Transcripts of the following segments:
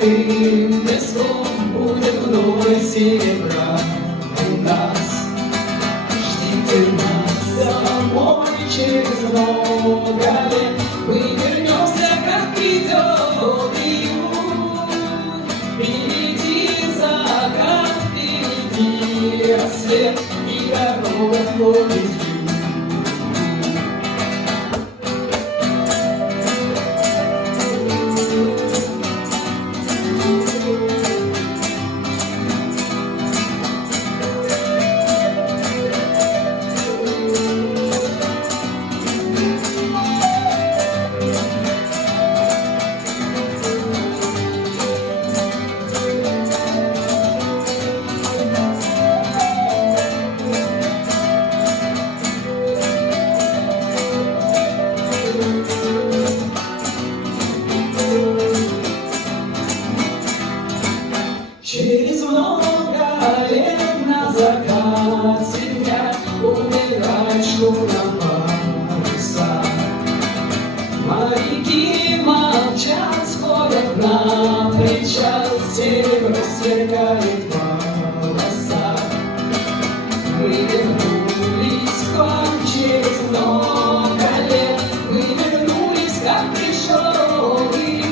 золотым песком будет вновь серебра у нас. Ждите нас домой через много лет, мы вернемся, как придет июнь. Впереди закат, впереди рассвет, и дорога входит в июнь. Через много лет на закате дня умирает шумом паруса. Моряки молчат, смотрят на причал, серебро сверкает в волосах. Мы вернулись к вам через много лет, мы вернулись, как пришел июнь.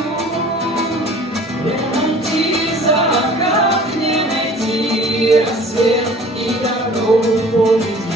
Рассвет и дорогу входит в июнь.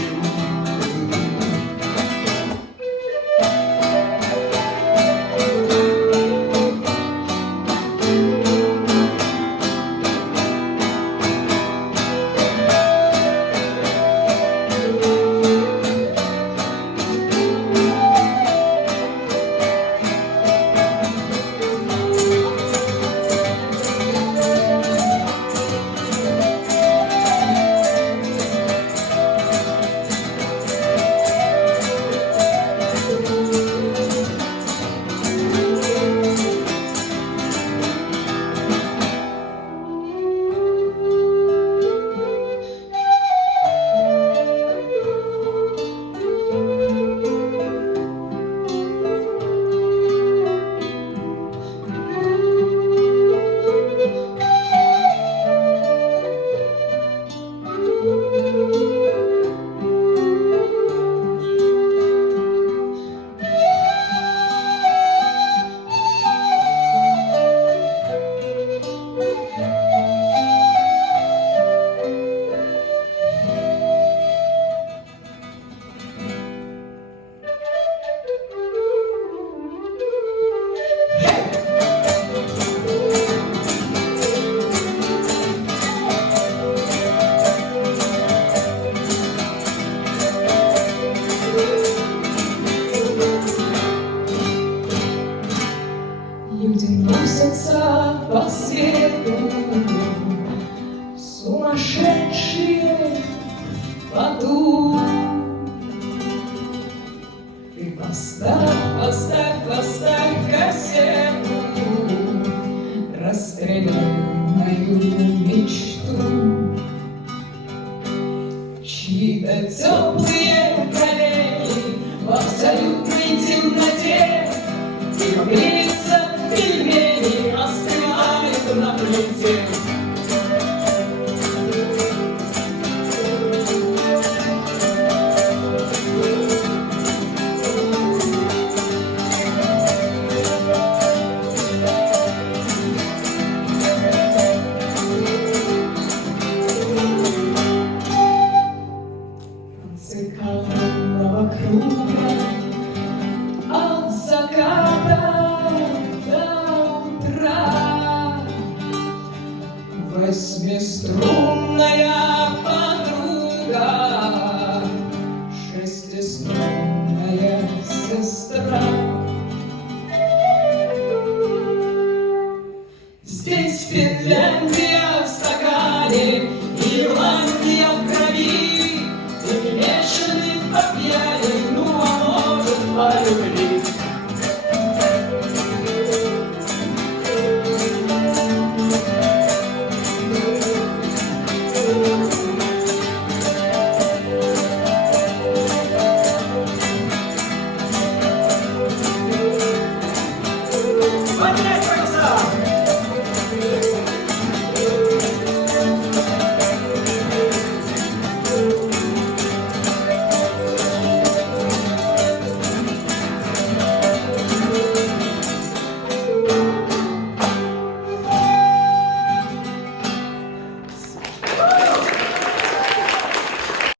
Люди носятся по свету, сумасшедшие в поту. Ты поставь кассету, расстреляй мою мечту. Чьи-то теплые колени в абсолютной темноте, и греется пельмени остывают на плите. Цикадного круга от заката до утра, восьмиструнная подруга, шестиструнная сестра. Здесь, в Финляндии,